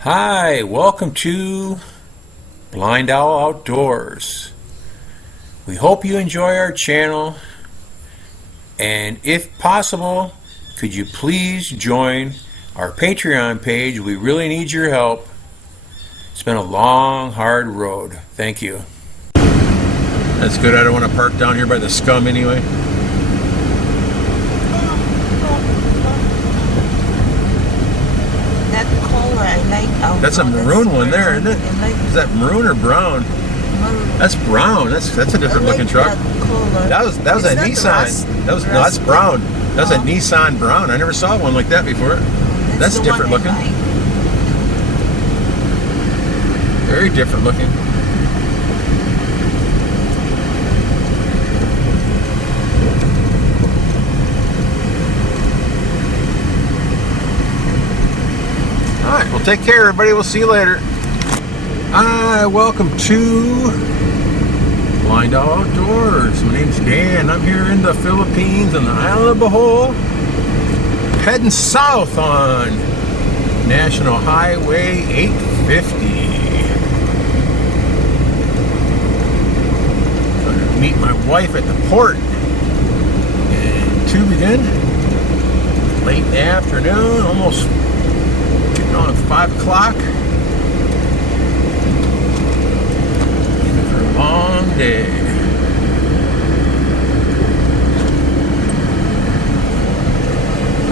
Hi, welcome to BlindOwl Outdoors. We hope you enjoy our channel, and if possible, could you please join our Patreon page? We really need your help. It's been a long, hard road. Thank you. That's good. I don't want to park down here by the scum anyway. That color I like. That's a maroon one there, isn't it? Is that maroon or brown? Maroon. That's brown. That's a different looking truck. That was a Nissan. That's brown. That's a Nissan brown. I never saw one like that before. That's different looking. Very different looking. Alright, well, take care, everybody. We'll see you later. Hi, welcome to BlindOwl Outdoors. My name's Dan. I'm here in the Philippines on the Island of Bohol, heading south on National Highway 850. I'm going to meet my wife at the port in Tubingen. Late in the afternoon, almost getting on 5 o'clock. Long day.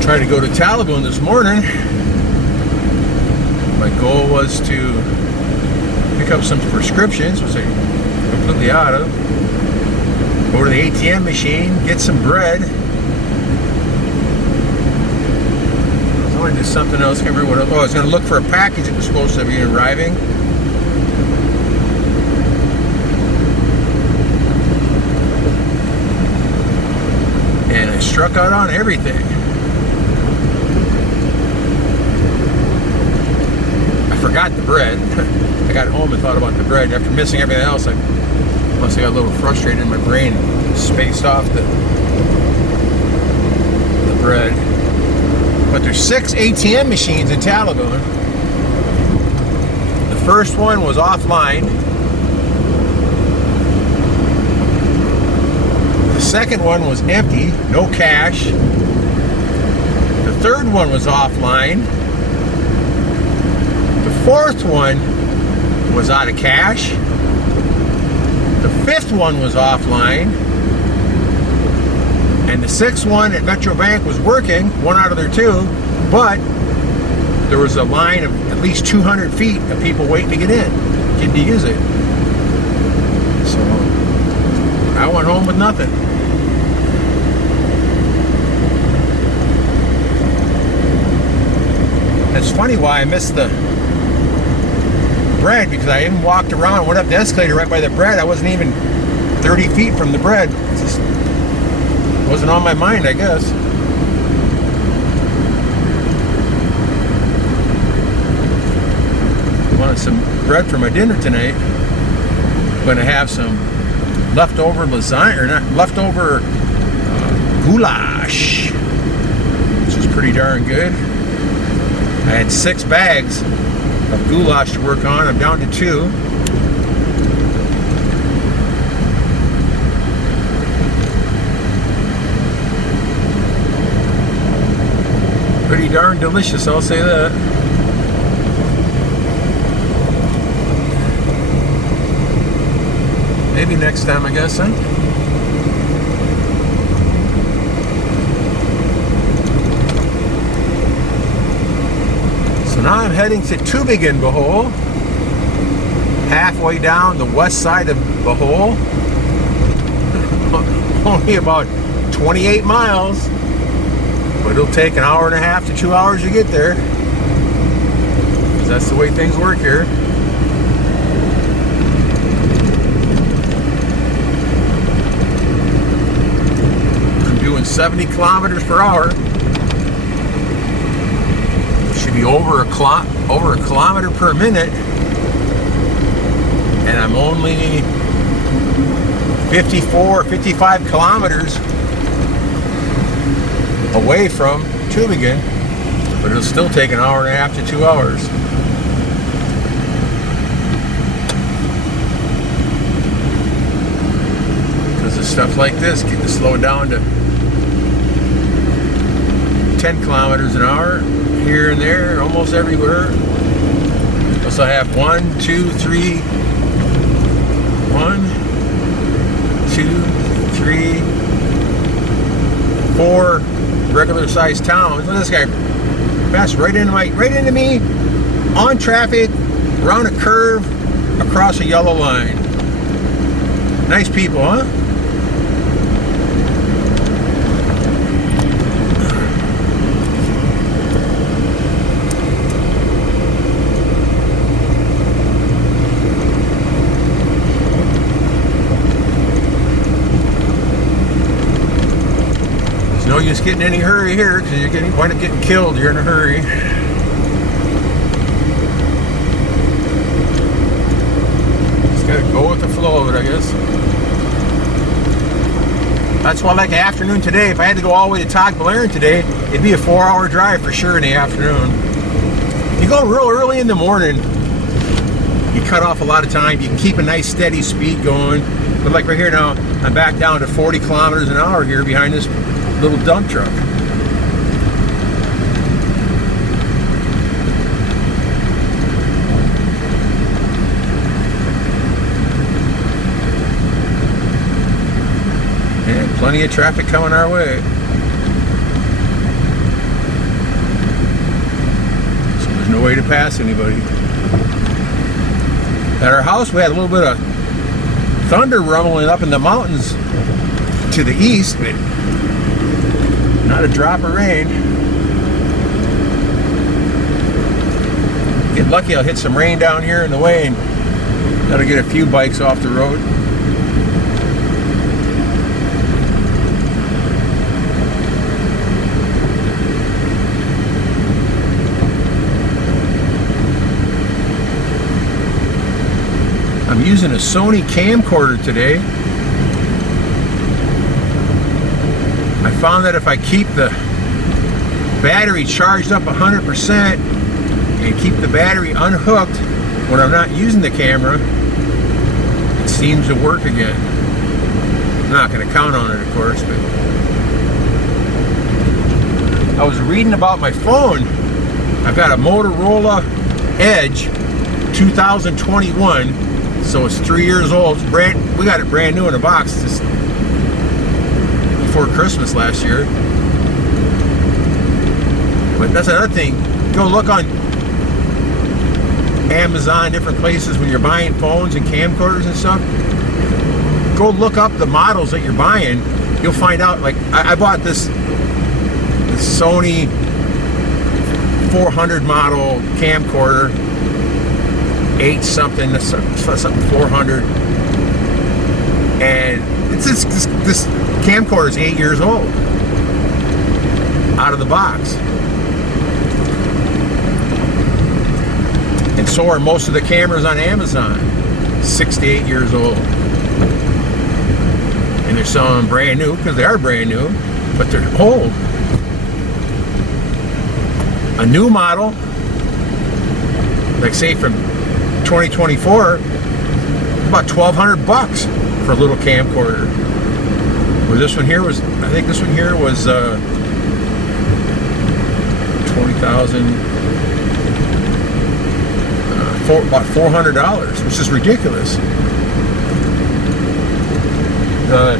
Tried to go to Talagoon this morning. My goal was to pick up some prescriptions, which I'm completely out of. Go to the ATM machine, get some bread. I wanted to do something else. I can't remember what else. Oh, I was going to look for a package that was supposed to be arriving. And I struck out on everything. I forgot the bread. I got home and thought about the bread. After missing everything else, I must have got a little frustrated in my brain, spaced off the bread. But there's 6 ATM machines in Talagoon. The first one was offline. The second one was empty, no cash. The third one was offline. The fourth one was out of cash. The fifth one was offline. And the sixth one at Metro Bank was working, one out of their 2, but there was a line of at least 200 feet of people waiting to get in, getting to use it. So I went home with nothing. It's funny why I missed the bread, because I even walked around, went up the escalator right by the bread. I wasn't even 30 feet from the bread. It just wasn't on my mind, I guess. Wanted some bread for my dinner tonight. I'm going to have some leftover lasagna, or not, leftover goulash, which is pretty darn good. I had 6 bags of goulash to work on. I'm down to 2. Pretty darn delicious, I'll say that. Maybe next time, I guess, huh? So now I'm heading to Tubingen, Bohol. Halfway down the west side of Bohol. Only about 28 miles. But it'll take an hour and a half to 2 hours to get there. Because that's the way things work here. I'm doing 70 kilometers per hour. Should be over a kilometer per minute. And I'm only 54, 55 kilometers away from tube again, but it'll still take an hour and a half to 2 hours. Because of stuff like this, get to slow down to 10 kilometers an hour here and there, almost everywhere. Also, I have 1, 2, 3, 1, 2, 3, 4 regular sized towns. Look at this guy. Passed right into me, on traffic, around a curve, across a yellow line. Nice people, huh? No use getting in any hurry here because you're going to wind up getting killed. You're in a hurry. Just got to go with the flow of it, I guess. That's why I like the afternoon today. If I had to go all the way to Tagbilaran today, it'd be a 4-hour drive for sure in the afternoon. You go real early in the morning, you cut off a lot of time. You can keep a nice steady speed going. But like right here now, I'm back down to 40 kilometers an hour here behind this little dump truck. And plenty of traffic coming our way. So there's no way to pass anybody. At our house, we had a little bit of thunder rumbling up in the mountains to the east, but not a drop of rain. Get lucky, I'll hit some rain down here in the way, and that'll get a few bikes off the road. I'm using a Sony camcorder today. I found that if I keep the battery charged up 100% and keep the battery unhooked when I'm not using the camera, it seems to work again. I'm not going to count on it, of course, but I was reading about my phone. I've got a Motorola Edge 2021, so it's 3 years old. It's we got it brand new in a box. Just before Christmas last year. But that's another thing. Go look on Amazon, different places when you're buying phones and camcorders and stuff. Go look up the models that you're buying. You'll find out, like, I bought this Sony 400 model camcorder, 8 something 400, and it's this camcorder is 8 years old out of the box, and so are most of the cameras on Amazon, 6 to 8 years old, and they're selling them brand new because they are brand new, but they're old. A new model, like say from 2024, about $1,200 for a little camcorder. Where this one here was, I think this one here was $20,000, about $400, which is ridiculous. The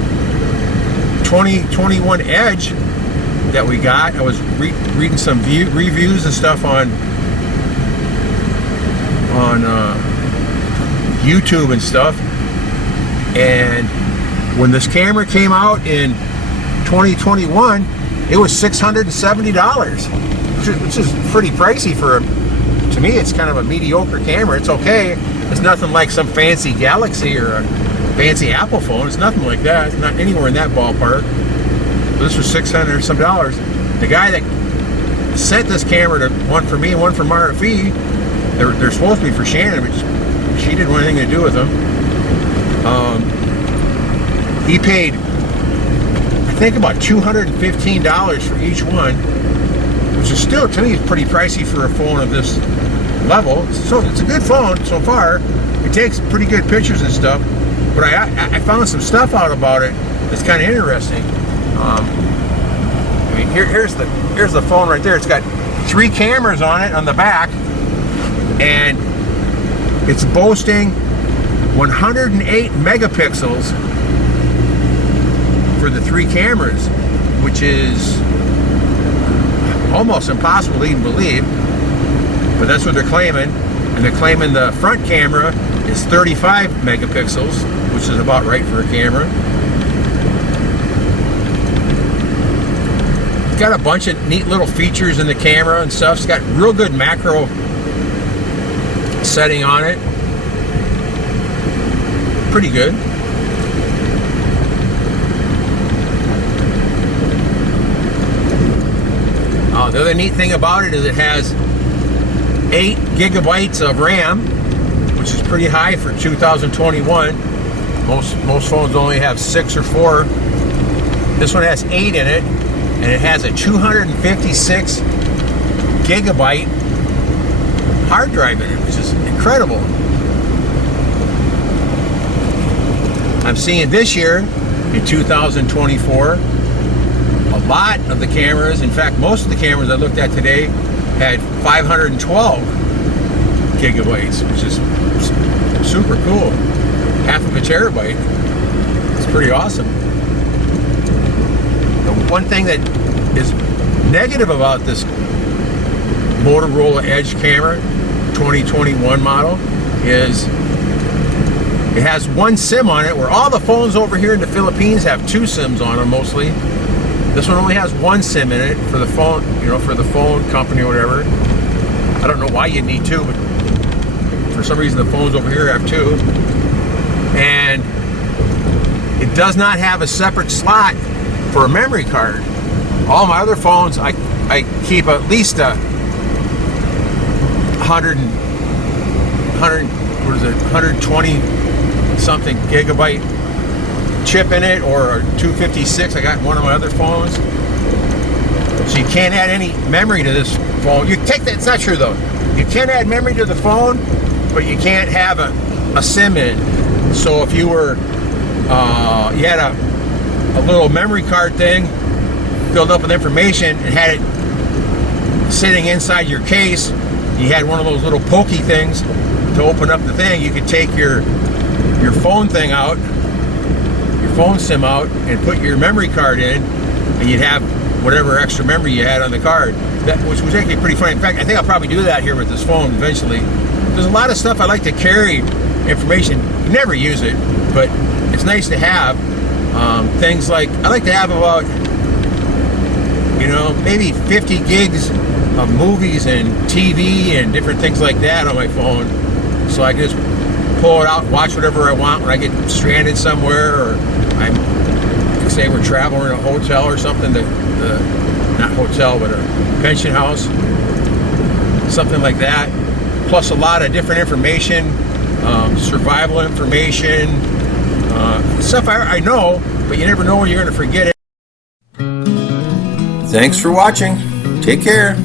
2021 Edge that we got, I was reading some reviews and stuff on YouTube and stuff, and when this camera came out in 2021, it was $670, which is pretty pricey for to me. It's kind of a mediocre camera. It's okay. It's nothing like some fancy Galaxy or a fancy Apple phone. It's nothing like that. It's not anywhere in that ballpark. But this was $600 or some dollars. The guy that sent this camera, to one for me and one for Marife, they're supposed to be for Shannon, but she didn't want anything to do with them. He paid, I think, about $215 for each one. which is still, to me, is pretty pricey for a phone of this level. So it's a good phone so far. It takes pretty good pictures and stuff. But I found some stuff out about it that's kind of interesting. I mean, here's the phone right there. It's got 3 cameras on it on the back, and it's boasting 108 megapixels for the 3 cameras, which is almost impossible to even believe, but that's what they're claiming. And they're claiming the front camera is 35 megapixels, which is about right for a camera. It's got a bunch of neat little features in the camera and stuff. It's got real good macro setting on it. Pretty good. The other neat thing about it is it has 8 gigabytes of RAM, which is pretty high for 2021. Most phones only have 6 or 4. This one has 8 in it, and it has a 256 gigabyte hard drive in it, which is incredible. I'm seeing this year, in 2024, a lot of the cameras, in fact, most of the cameras I looked at today had 512 gigabytes, which is super cool. Half of a terabyte. It's pretty awesome. The one thing that is negative about this Motorola Edge camera 2021 model is it has 1 SIM on it, where all the phones over here in the Philippines have 2 SIMs on them mostly. This one only has 1 SIM in it for the phone, for the phone company or whatever. I don't know why you need 2, but for some reason the phones over here have 2. And it does not have a separate slot for a memory card. All my other phones, I keep at least a 120 something gigabyte chip in it, or a 256 I got in one of my other phones. So you can't add any memory to this phone. You take that, it's not true though. You can add memory to the phone, but you can't have a SIM in. So if you were, you had a little memory card thing filled up with information and had it sitting inside your case, you had one of those little pokey things to open up the thing, you could take your phone thing out, your phone SIM out, and put your memory card in, and you'd have whatever extra memory you had on the card. Which was actually pretty funny. In fact, I think I'll probably do that here with this phone eventually. There's a lot of stuff I like to carry information. You never use it, but it's nice to have. Things like, I like to have about, maybe 50 gigs of movies and TV and different things like that on my phone. So I can just pull it out, watch whatever I want when I get stranded somewhere, or say we're traveling in a hotel or something, not hotel, but a pension house, something like that. Plus a lot of different information, survival information, stuff I know, but you never know when you're going to forget it. Thanks for watching. Take care.